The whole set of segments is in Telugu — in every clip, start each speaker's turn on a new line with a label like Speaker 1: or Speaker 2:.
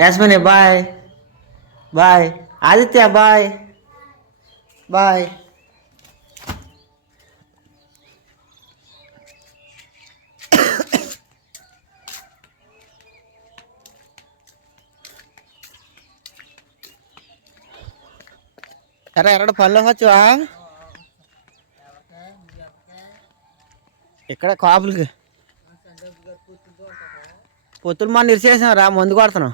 Speaker 1: Yasmini bye bye Aditya bye bye అరే ఎరడు పళ్ళు వచ్చువా ఇక్కడ కాపులకి పొత్తులు మన ఇరిసేసాం రా మందు కొడుతున్నాం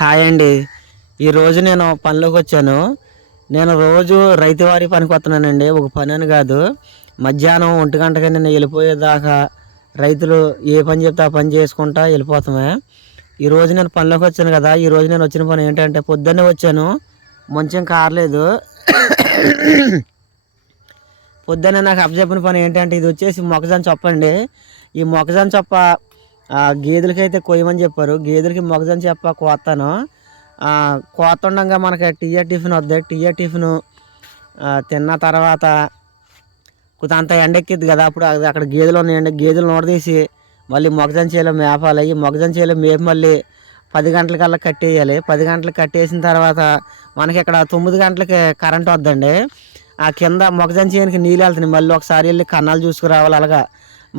Speaker 1: హాయ్ అండి. ఈరోజు నేను పనిలోకి వచ్చాను. నేను రోజు రైతువారి పనికి వస్తున్నానండి. ఒక పని అని కాదు. మధ్యాహ్నం ఒంటి గంటకి నేను వెళ్ళిపోయేదాకా రైతులు ఏ పని చెప్తే ఆ పని చేసుకుంటా వెళ్ళిపోతామే. ఈరోజు నేను పనిలోకి వచ్చాను కదా ఈరోజు నేను వచ్చిన పని ఏంటంటే పొద్దున్నే వచ్చాను మంచం కారలేదు. పొద్దున్నే నాకు అప్పచెప్పిన పని ఏంటంటే ఇది వచ్చేసి మొక్కజొన్న చెప్పండి ఈ మొక్కజొన్న చొప్ప గేదెలకి గేదెలకైతే కొయ్యమని చెప్పారు. గేదెలకి మొక్కజొన్న చెప్ప కోస్తాను. ఆ, కోత ఉండగా మనకి టీఆర్ టిఫిన్ వద్ద టీఆర్ టిఫిన్ తిన్న తర్వాత కొంత ఎండెక్కిద్ది కదా అప్పుడు అది అక్కడ గేదెలు ఉన్నాయండి గేదెలు నోడదీసి మళ్ళీ మొగజన్ చేలో మేపాలి. ఈ మొగజన్ చేలో మేపు మళ్ళీ పది గంటలకల్లా కట్టేయాలి. పది గంటలకు కట్టేసిన తర్వాత మనకి ఇక్కడ తొమ్మిది గంటలకి కరెంట్ వద్దండి. ఆ కింద మొగజన్ చేయడానికి నీళ్ళు వెళ్తున్నాయి. మళ్ళీ ఒకసారి వెళ్ళి కన్నాలు చూసుకురావాలి అలాగా.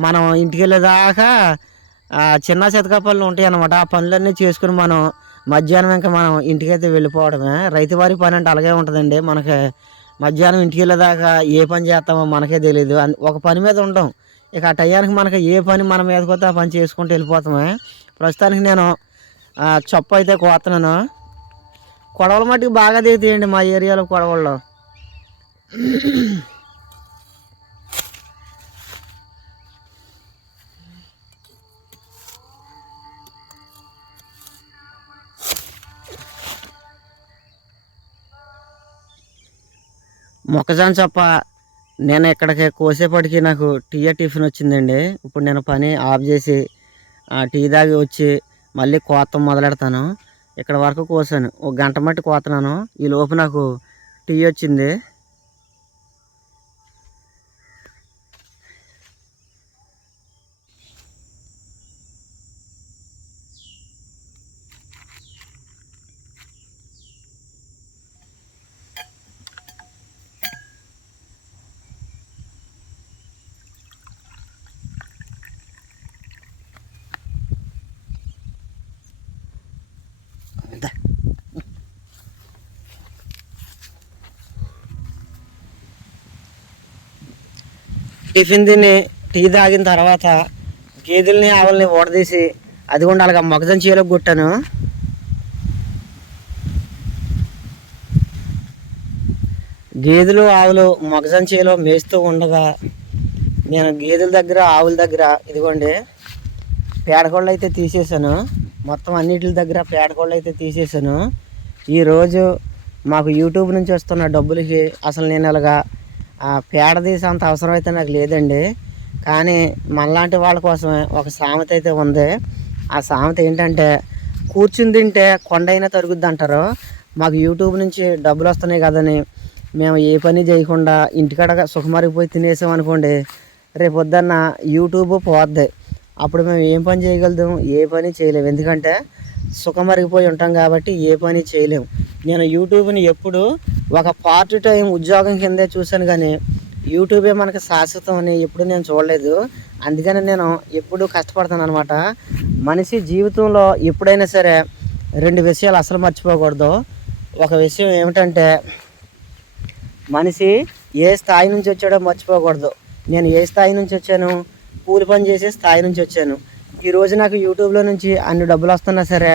Speaker 1: మనం ఇంటికి వెళ్ళేదాకా చిన్న చితక పనులు ఉంటాయి అన్నమాట ఆ పనులన్నీ చేసుకుని మనం మధ్యాహ్నం ఇంకా మనం ఇంటికైతే వెళ్ళిపోవడమే. రైతువారి పని అంటే అలాగే ఉంటుందండి. మనకి మధ్యాహ్నం ఇంటికి వెళ్ళేదాకా ఏ పని చేస్తామో మనకే తెలియదు ఒక పని మీద ఉంటాం ఇక ఆ టయానికి మనకి ఏ పని మన మీదకి వస్తే ఆ పని చేసుకుంటూ వెళ్ళిపోతామే. ప్రస్తుతానికి నేను చొప్ప అయితే కోస్తున్నాను కొడవల మట్టుకు బాగా దిగుతాయండి మా ఏరియాలో కొడవల్లో మొక్కజొన్న చొప్ప. నేను ఇక్కడికి కోసేపటికి నాకు టీ టిఫిన్ వచ్చిందండి. ఇప్పుడు నేను పని ఆఫ్ చేసి ఆ టీ తాగి వచ్చి మళ్ళీ కోత మొదలెడతాను. ఇక్కడ వరకు కోసాను. ఒక గంట మట్టి కోతున్నాను. ఈ లోపు నాకు టీ వచ్చింది. టిఫిన్ తిని టీ తాగిన తర్వాత గేదెల్ని ఆవుల్ని ఓడదీసి అది కూడా అలాగ మొగజొన్న చేయలోకి కొట్టాను. గేదెలు ఆవులు మొగజొన్న చేయలో మేస్తూ ఉండగా నేను గేదెల దగ్గర ఆవుల దగ్గర ఇదిగోండి పేడకోళ్ళు అయితే తీసేసాను మొత్తం అన్నిటి దగ్గర పేడకోళ్ళు అయితే తీసేసాను ఈరోజు మాకు యూట్యూబ్ నుంచి వస్తున్న డబ్బులకి అసలు నేను అలాగా ఆ పేడ తీసేంత అవసరం అయితే నాకు లేదండి. కానీ మనలాంటి వాళ్ళ కోసమే ఒక సామెత అయితే ఉంది. ఆ సామెత ఏంటంటే కూర్చుని తింటే కొండైనా తరుగుద్ది అంటారు మాకు యూట్యూబ్ నుంచి డబ్బులు వస్తున్నాయి కదని. మేము ఏ పని చేయకుండా ఇంటికాడ సుఖమరిగిపోయి తినేసాం అనుకోండి రేపు పొద్దున్న యూట్యూబ్ పోద్ది. అప్పుడు మేము ఏం పని చేయగలుగుతాం? ఏ పని చేయలేము ఎందుకంటే సుఖమరిగిపోయి ఉంటాం కాబట్టి ఏ పని చేయలేము నేను యూట్యూబ్ని ఎప్పుడు ఒక పార్ట్ టైం ఉద్యోగం కిందే చూశాను కానీ యూట్యూబే మనకి శాశ్వతం అని ఎప్పుడు నేను చూడలేదు. అందుకని నేను ఎప్పుడు కష్టపడతాను అనమాట మనిషి జీవితంలో ఎప్పుడైనా సరే రెండు విషయాలు అసలు మర్చిపోకూడదు. ఒక విషయం ఏమిటంటే మనిషి ఏ స్థాయి నుంచి వచ్చాడో మర్చిపోకూడదు. నేను ఏ స్థాయి నుంచి వచ్చాను? కూలి పని చేసే స్థాయి నుంచి వచ్చాను. ఈరోజు నాకు యూట్యూబ్లో నుంచి అన్ని డబ్బులు వస్తున్నా సరే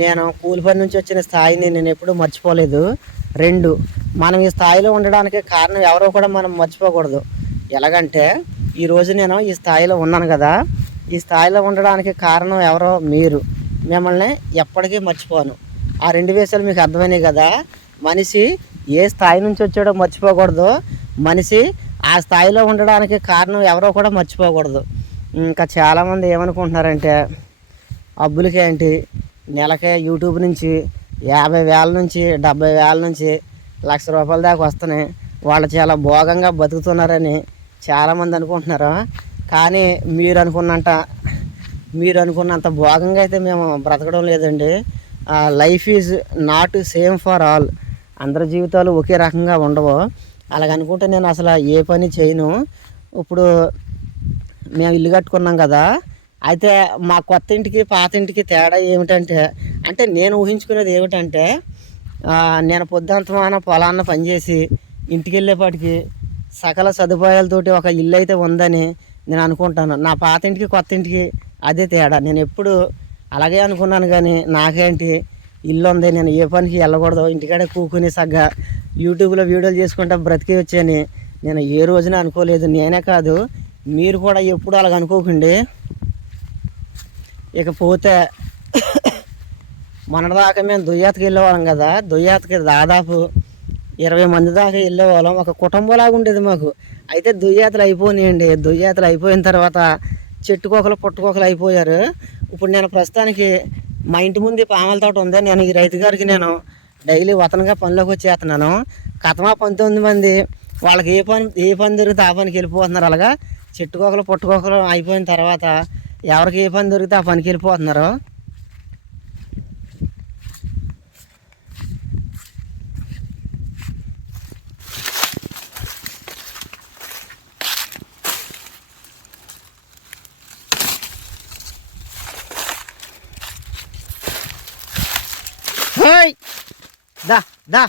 Speaker 1: నేను కూలి పని నుంచి వచ్చిన స్థాయిని నేను ఎప్పుడూ మర్చిపోలేదు. రెండు మనం ఈ స్థాయిలో ఉండడానికి కారణం ఎవరో కూడా మనం మర్చిపోకూడదు. ఎలాగంటే ఈరోజు నేను ఈ స్థాయిలో ఉన్నాను కదా ఈ స్థాయిలో ఉండడానికి కారణం ఎవరో మీరు. మిమ్మల్ని ఎప్పటికీ మర్చిపోను. ఆ రెండు విషయాలు మీకు అర్థమైనాయి కదా. మనిషి ఏ స్థాయి నుంచి వచ్చాడో మర్చిపోకూడదు. మనిషి ఆ స్థాయిలో ఉండడానికి కారణం ఎవరో కూడా మర్చిపోకూడదు. ఇంకా చాలామంది ఏమనుకుంటున్నారంటే అబ్బులకేంటి? నెలకే యూట్యూబ్ నుంచి యాభై వేల నుంచి డెబ్బై వేల నుంచి లక్ష రూపాయల దాకా వస్తున్నాయి. వాళ్ళు చాలా భోగంగా బతుకుతున్నారని చాలామంది అనుకుంటున్నారు. కానీ మీరు అనుకున్నంత మీరు అనుకున్నంత భోగంగా అయితే మేము బ్రతకడం లేదండి. Life is not same for all అందరి జీవితాలు ఒకే రకంగా ఉండవు. అలాగ అనుకుంటే నేను అసలు ఏ పని చేయను. ఇప్పుడు మేము ఇల్లు కట్టుకున్నాం కదా. అయితే మా కొత్త ఇంటికి పాత ఇంటికి తేడా ఏమిటంటే అంటే నేను ఊహించుకునేది ఏమిటంటే నేను పొద్దుంతమాన పొలాన్న పనిచేసి ఇంటికి వెళ్ళేపాటికి సకల సదుపాయాలతోటి ఒక ఇల్లు అయితే ఉందని నేను అనుకుంటాను. నా పాత ఇంటికి కొత్త ఇంటికి అదే తేడా. నేను ఎప్పుడు అలాగే అనుకున్నాను కానీ నాకేంటి ఇల్లు ఉంది నేను ఏ పనికి వెళ్ళకూడదు ఇంటికాడే కూకుని సగ్గా యూట్యూబ్లో వీడియోలు చేసుకుంటా బ్రతికి వచ్చాయని నేను ఏ రోజున అనుకోలేదు నేనే కాదు మీరు కూడా ఎప్పుడు అలాగ అనుకోకండి. ఇకపోతే మన దాకా మేము దుయ్యాతకి వెళ్ళేవాళ్ళం కదా. దుయ్యాతకి దాదాపు ఇరవై మంది దాకా వెళ్ళేవాళ్ళం. ఒక కుటుంబంలాగా ఉండేది మాకు. అయితే దుయ్యాతలు అయిపోయినాయండి. దుయ్యాతలు అయిపోయిన తర్వాత చెట్టుకోకలు పుట్టుకోకలు అయిపోయారు. ఇప్పుడు నేను ప్రస్తుతానికి మా ఇంటి ముందు పామల తోట ఉంది. నేను ఈ రైతు గారికి నేను డైలీ వతనగా పనిలోకి వచ్చేస్తున్నాను. కథమా పంతొమ్మిది మంది వాళ్ళకి ఏ పని ఏ పని దొరికితే ఆ పనికి వెళ్ళిపోతున్నారు అలాగా. చెట్టుకోకలు పుట్టుకోకలు అయిపోయిన తర్వాత ఎవరికి ఏ పని దొరికితే ఆ పనికి వెళ్ళిపోతున్నారు. దా దా.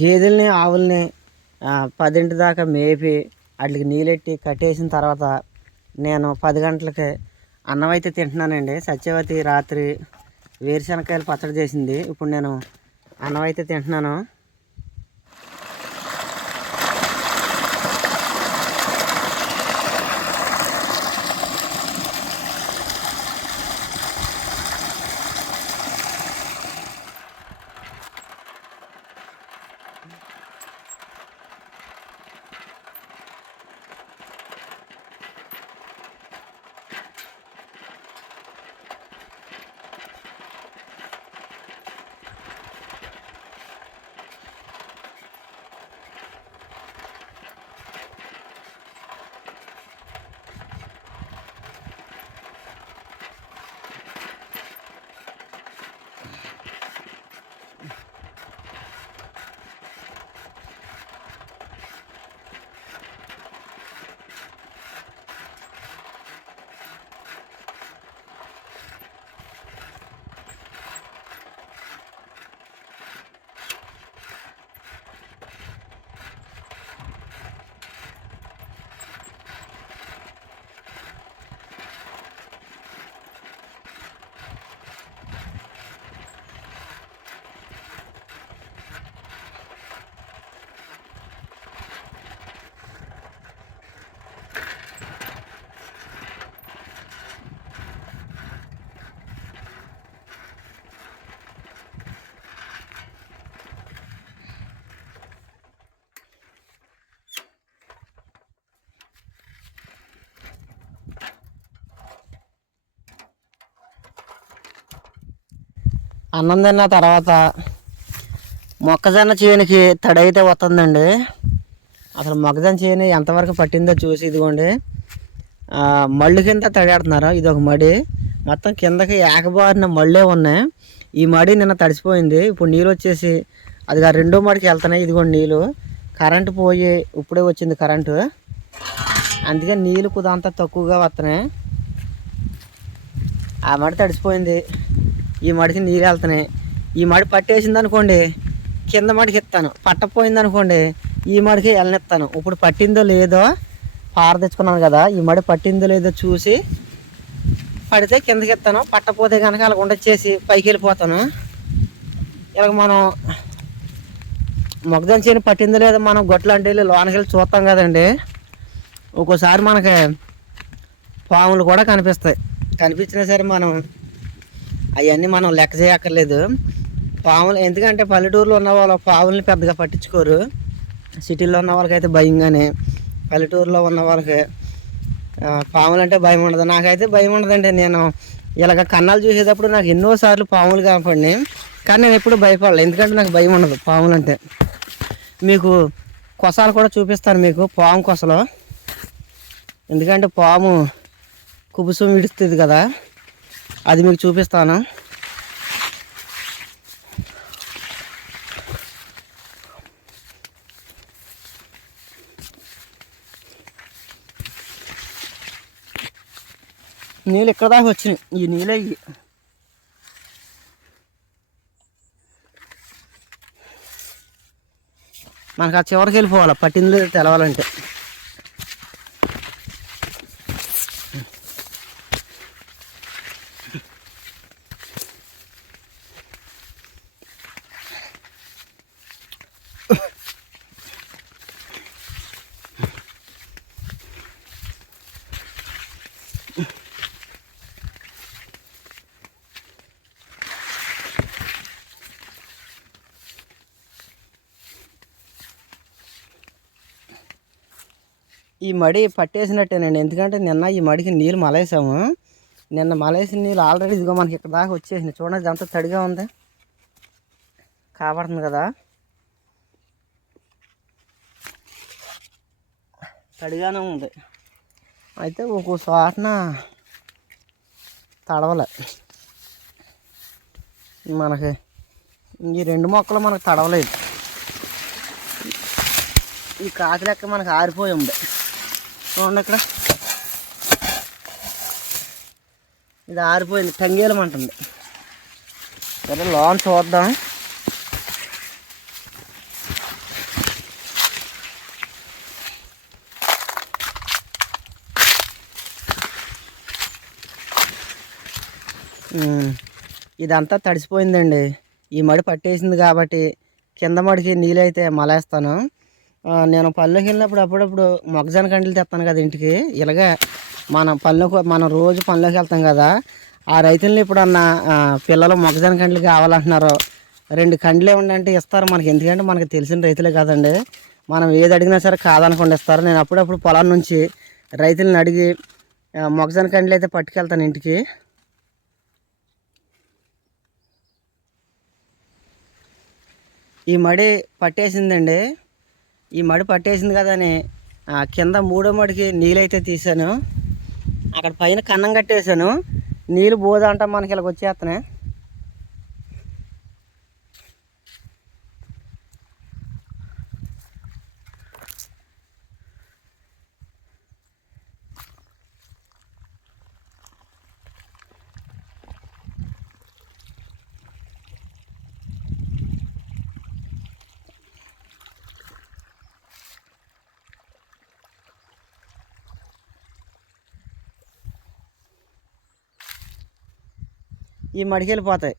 Speaker 1: గేదెల్ని ఆవుల్ని పదింటి దాకా మేపి వాటికి నీళ్ళెట్టి కట్టేసిన తర్వాత నేను పది గంటలకి అన్నం అయితే తింటున్నానండి. సత్యవతి రాత్రి వేరుశనకాయలు పచ్చడి చేసింది. ఇప్పుడు నేను అన్నం అయితే తింటున్నాను. అన్నం తిన్న తర్వాత మొక్కజొన్న చేనుకి తడైతే వస్తుందండి. అసలు మొక్కజొన్న చేను ఎంతవరకు పట్టిందో చూసి ఇదిగోండి. మళ్ళీ మళ్ళు కింద తడేడుతున్నారు ఇది ఒక మడి. మొత్తం కిందకి ఏకబారిన మళ్ళే ఉన్నాయి. ఈ మడి నిన్న తడిసిపోయింది. ఇప్పుడు నీళ్ళు వచ్చేసి అది రెండో మడికి వెళ్తున్నాయి. ఇదిగోండి నీళ్ళు. కరెంటు పోయి ఇప్పుడే వచ్చింది కరెంటు. అందుకే నీళ్ళు కుదంతా తక్కువగా వస్తున్నాయి. ఆ మడి తడిసిపోయింది. ఈ మడికి నీళ్ళు వెళ్తున్నాయి. ఈ మడి పట్టేసింది అనుకోండి కింద మడికి ఇస్తాను. పట్టపోయింది అనుకోండి ఈ మడికి వెళ్ళనిస్తాను. ఇప్పుడు పట్టిందో లేదో పార తెచ్చుకున్నాను కదా ఈ మడి పట్టిందో లేదో చూసి పడితే కిందకి ఎత్తాను పట్టపోతే కనుక అలా ఉండొచ్చేసి పైకి వెళ్ళిపోతాను. ఇలాగ మనం మొగదాని చేయని పట్టిందో లేదో మనం గొట్లాంటి వెళ్ళి లోనకి వెళ్ళి చూస్తాం కదండి. ఒక్కోసారి మనకి పాములు కూడా కనిపిస్తాయి. కనిపించినా సరే మనం అవన్నీ మనం లెక్క చేయక్కర్లేదు. పాములు ఎందుకంటే పల్లెటూరులో ఉన్న వాళ్ళు పాముల్ని పెద్దగా పట్టించుకోరు. సిటీలో ఉన్న వాళ్ళకైతే భయంగానే. పల్లెటూరులో ఉన్న వాళ్ళకి పాములు అంటే భయం ఉండదు. నాకైతే భయం ఉండదండి. నేను ఇలాగ కన్నాలు చూసేటప్పుడు నాకు ఎన్నోసార్లు పాములు కనపడినాయి. కానీ నేను ఎప్పుడు భయపడలేదు. ఎందుకంటే నాకు భయం ఉండదు పాములు అంటే మీకు కొసాలు కూడా చూపిస్తాను మీకు పాము కొసలు. ఎందుకంటే పాము కుబుసం విడుస్తుంది కదా. అది మీకు చూపిస్తాను? నీళ్ళు ఇక్కడ దాకా వచ్చినాయి. ఈ నీళ్ళే ఇవి. మనకు ఆ చివరికి వెళ్ళిపోవాలి. పట్టింది తెలవాలంటే. ఈ మడి పట్టేసినట్టేనండి. ఎందుకంటే నిన్న ఈ మడికి నీళ్ళు మలేసాము. నిన్న మలేసిన నీళ్ళు ఆల్రెడీ ఇదిగో మనకి ఇక్కడ దాకా వచ్చేసింది చూడండి ఇదంతా తడిగా ఉంది. కాబడుతుంది కదా. తడిగానే ఉంది. అయితే ఒక్కో చోటన తడవలే. మనకి ఈ రెండు మొక్కలు మనకు తడవలేదు. ఈ కాకి లెక్క మనకు ఆరిపోయి ఉంది. చూడండి ఇక్కడ. ఇది ఆరిపోయింది టంగేలమంటుంది. సరే లోన్ చూద్దాం. ఇదంతా తడిసిపోయిందండి. ఈ మడి పట్టేసింది కాబట్టి కింద మడికి నీళ్ళైతే మలేస్తాను. నేను పల్లెకి వెళ్ళినప్పుడు అప్పుడప్పుడు మొక్కజొన్న కండ్లు తెస్తాను కదా ఇంటికి. ఇలాగే మన పల్లెకు మనం రోజు పనిలోకి వెళ్తాం కదా. ఆ రైతులను ఇప్పుడన్నా పిల్లలు మొక్కజొన్న కండ్లు కావాలంటున్నారు రెండు కండ్లు ఉండంటే ఇస్తారు మనకి. ఎందుకంటే మనకి తెలిసిన రైతులే కాదండి. మనం ఏది అడిగినా సరే కాదనకుండా ఇస్తారు. నేను అప్పుడప్పుడు పొలం నుంచి రైతులను అడిగి మొక్కజొన్న కండ్లు అయితే పట్టుకెళ్తాను ఇంటికి. ఈ మడి పట్టేసిందండి. ఈ మడి పట్టేసింది కదని. ఆ, కింద మూడో మడికి నీళ్ళైతే తీసాను అక్కడ పైన కన్నం కట్టేశాను. నీళ్ళు బోదంట మనకి ఇలాగ వచ్చేస్తున్నాయి ఈ మడికి వెళ్ళిపోతాయి.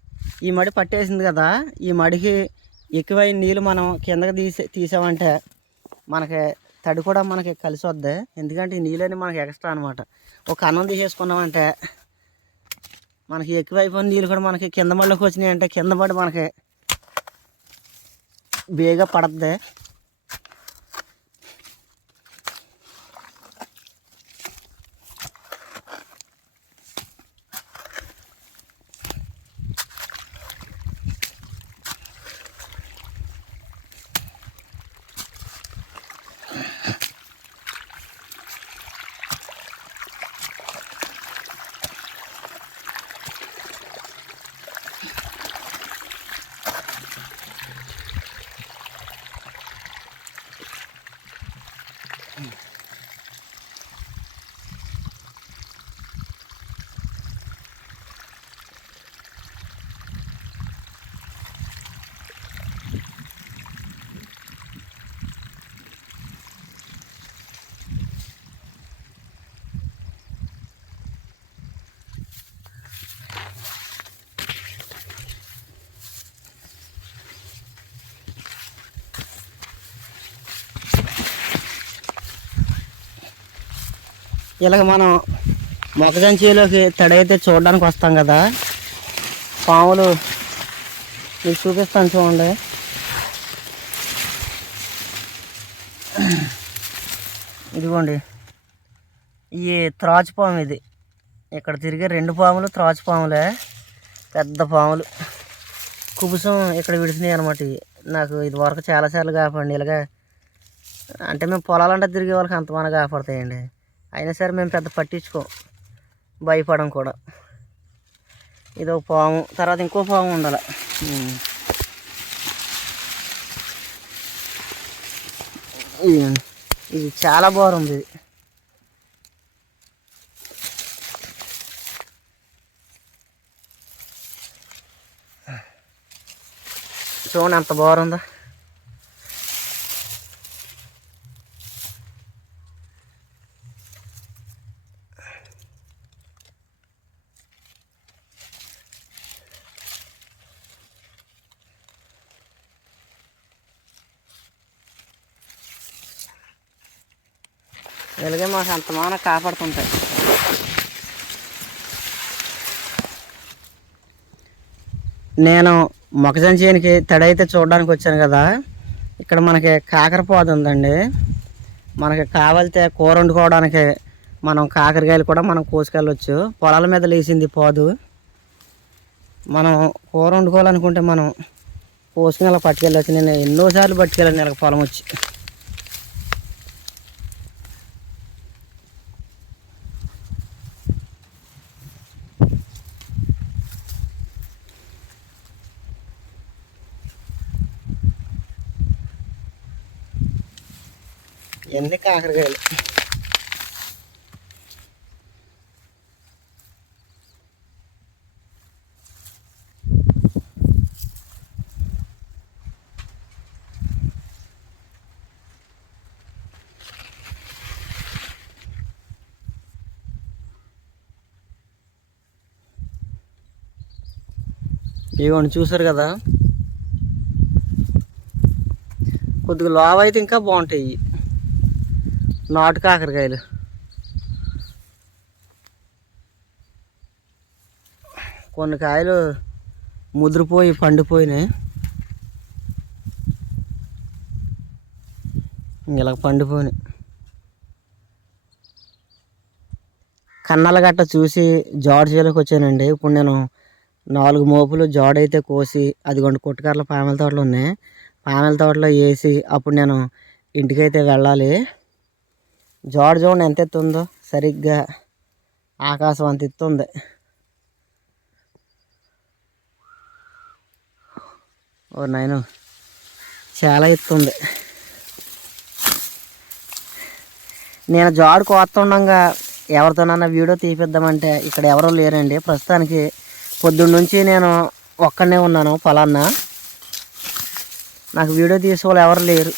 Speaker 1: ఈ మడి పట్టేసింది కదా ఈ మడికి ఎక్కువైన నీళ్ళు మనం కిందకి తీసే తీసామంటే మనకి తడి కూడా మనకి కలిసి వద్ది. ఎందుకంటే ఈ నీళ్ళని మనకి ఎక్స్ట్రా అనమాట ఒక అన్నం తీసేసుకున్నామంటే మనకి ఎక్కువైపోయిన నీళ్ళు కూడా మనకి కింద మడిలోకి వచ్చినాయి అంటే కింద మడి మనకి బేగా పడద్ది. ఇలాగ మనం మొక్కజొన్న చేలోకి తడైతే చూడడానికి వస్తాం కదా. పాములు మీకు చూపిస్తాను చూడండి. ఇదిగోండి. ఈ త్రాచు పాము ఇది. ఇక్కడ తిరిగే రెండు పాములు త్రాచు పాములే. పెద్ద పాములు. కుబుసం ఇక్కడ విడిచినాయి అనమాట ఇవి. నాకు ఇది వరకు చాలాసార్లు కాపాడండి ఇలాగా అంటే మేము పొలాలంటే తిరిగే వాళ్ళకి అంతమాన కాపాడతాయండి. అయినా సరే మేము పెద్ద పట్టించుకోం భయపడం కూడా. ఇది ఒక పాము. తర్వాత ఇంకో పాము ఉండాలి. ఇది- ఇది చాలా బాగుంది ఇది. చూడండి ఎంత బాగుందో. ఇలాగే మాకు అంత మాన కాపాడుతుంటాయి నేను మొక్కజొన్న చేయనికి తడైతే చూడడానికి వచ్చాను కదా. ఇక్కడ మనకి కాకరపోదు ఉందండి. మనకి కావాలితే కూర వండుకోవడానికి మనం కాకరకాయలు కూడా మనం కోసుకెళ్ళొచ్చు. పొలాల మీద లేచింది పాదు. మనం కూర వండుకోవాలనుకుంటే మనం కోసుకుని అలా పట్టుకెళ్ళొచ్చు. నేను ఎన్నోసార్లు పట్టుకెళ్ళాను ఇలా పొలం వచ్చి. కాకరకాయలు ఇవ్వండి చూసారు కదా? కొద్దిగా లావ్ అయితే ఇంకా బాగుంటాయి. నాటు కాకరకాయలు. కొన్ని కాయలు ముదిరిపోయి పండిపోయినాయి. ఇలా పండిపోయినాయి. కన్నాల గట్ట చూసి జాడు చేలోకి వచ్చానండి. ఇప్పుడు నేను నాలుగు మోపులు జాడైతే కోసి అది కొన్ని కొట్టుకర్ల పామెల తోటలు ఉన్నాయి. పామెల తోటలో వేసి అప్పుడు నేను ఇంటికైతే వెళ్ళాలి. జాడ చూడండి ఎంత ఎత్తుందో సరిగ్గా ఆకాశం అంత ఎత్తుంది ఓ నైను చాలా ఎత్తు ఉంది నేను జాడు కోస్తుండగా ఎవరితోనన్నా వీడియో తీపిద్దామంటే ఇక్కడ ఎవరూ లేరండి. ప్రస్తుతానికి పొద్దున్న నుంచి నేను ఒక్కడనే ఉన్నాను ఫలానా. నాకు వీడియో తీసే వాళ్ళు ఎవరు లేరు.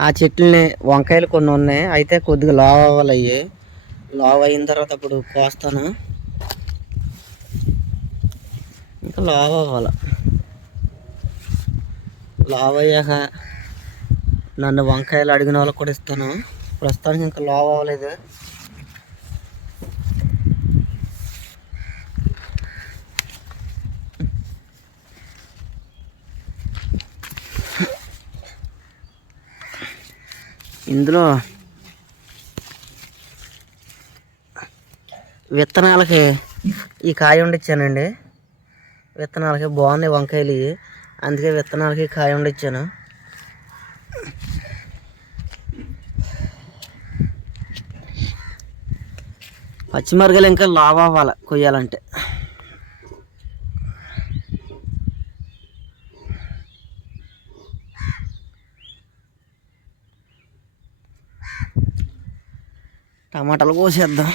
Speaker 1: ఆ చెట్లని వంకాయలు కొన్ని ఉన్నాయి. అయితే కొద్దిగా లావ్ అవ్వాలి అయ్యి లావ్ అయిన తర్వాత అప్పుడు కోస్తాను. ఇంకా లావ్ అవ్వాలి. లావ్ అయ్యాక నన్ను వంకాయలు అడిగిన వాళ్ళకి కూడా ఇస్తాను. ప్రస్తుతానికి ఇంకా లావ్ అవ్వలేదు. ఇందులో విత్తనాలకి ఈ కాయ వండిచ్చానండి. విత్తనాలకి బాగున్నాయి వంకాయలు ఇవి. అందుకే విత్తనాలకి కాయ వండిచ్చాను. పచ్చిమిరకాయలు ఇంకా లావ్ అవ్వాలి కొయ్యాలంటే. టమాటాలు కోసేద్దాం.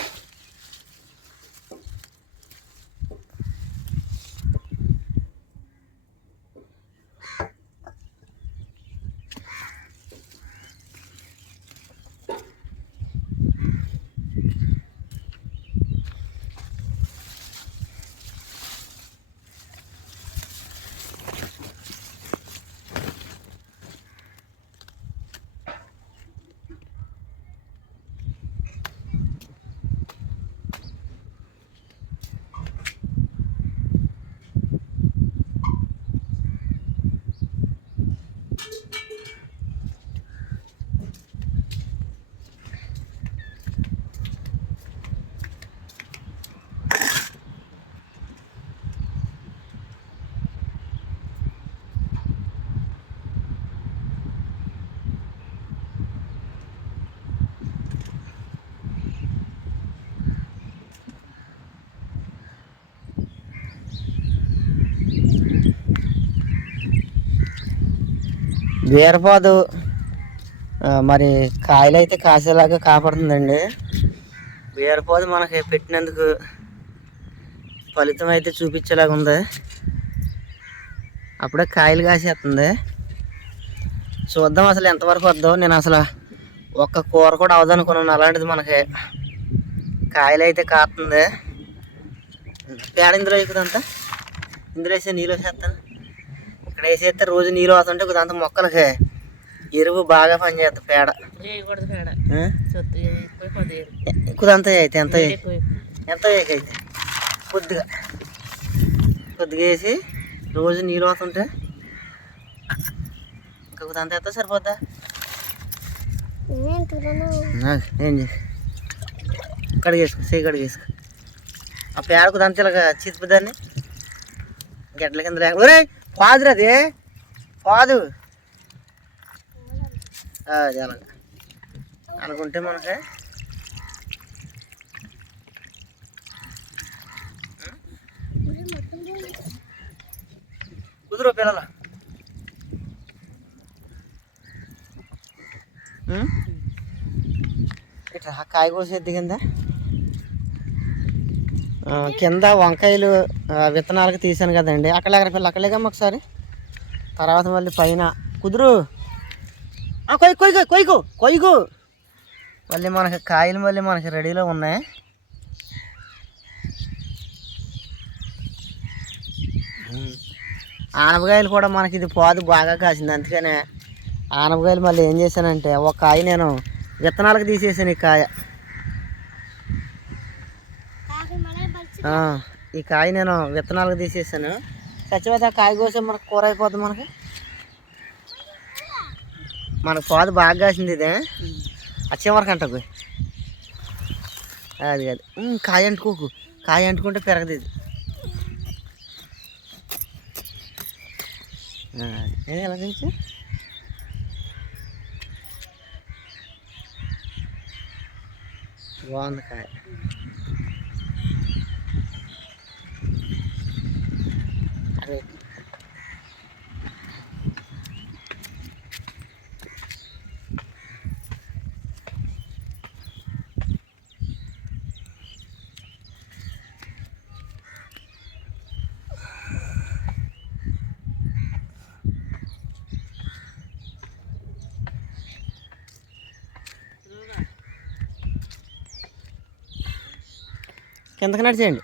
Speaker 1: బీరపాదు. మరి కాయలు అయితే కాసేలాగా కాపాడుతుందండి. బీరపాదు మనకి పెట్టినందుకు ఫలితం అయితే చూపించేలాగా ఉంది. అప్పుడే కాయలు కాసేస్తుంది. చూద్దాం అసలు ఎంతవరకు వద్దో. నేను అసలు ఒక్క కూర కూడా అవదనుకున్నాను. అలాంటిది మనకి కాయలు అయితే కాస్తుంది. పేడ ఇందులో ఎక్కుదంతా ఇందులో వేసే నీళ్ళు వేసేస్తాను ఇక్కడ వేసేస్తే రోజు నీళ్ళు అవుతుంటే కొద్దింత మొక్కలకి ఎరువు బాగా పనిచేస్తుంది పేడ.
Speaker 2: వేయకూడదు పేడ.
Speaker 1: కొద్దింత అయితే ఎంత ఎంత అయితే కొద్దిగా. కొద్దిగా వేసి రోజు నీళ్ళు అవుతుంటే ఇంకా కొద్దింత వేస్తే సరిపోద్దా? ఏం చేసి? కడిగేసుకో చేయి కడిగేసుకో ఆ పేడ కొద్దింత ఇలాగ చితిపిదాన్ని గడ్డల కింద లేక ఫాదర్ అది. ఫాదు అది అలాగ. అనుకుంటే మనకి. కుదురు పిల్లల. ఇట్లా కాయ కోసేద్ది కింద. కింద వంకాయలు విత్తనాలకు తీసాను కదండి. అక్కడ అక్కడ పిల్ల అక్కడేగమ్మ ఒకసారి? తర్వాత మళ్ళీ పైన. కుదురు. ఆ, కొయ్యి కొయ్యి కొయ్యకు కొయ్యకు మళ్ళీ మనకి కాయలు మళ్ళీ మనకి రెడీలో ఉన్నాయి. ఆనపకాయలు కూడా మనకి ఇది పాదు బాగా కాసింది. అందుకనే ఆనపకాయలు మళ్ళీ ఏం చేశానంటే ఒక కాయ నేను విత్తనాలకు తీసేసాను ఈ కాయ ఆ, ఈ కాయ నేను విత్తనాలకు తీసేసాను. చచ్చిపోతే ఆ కాయ కోసే మనకు కూర అయిపోతుంది మనకి. మనకు పాదు బాగా కాసింది ఇదే. వచ్చే వరకు అంటకు అది కాదు. కాయ అంటుకోకు. కాయ అంటుకుంటే పెరగదు ఇది. ఎలా తెలుసు బాగుంది కాయ. అదే కిందకి నడిచేయండి.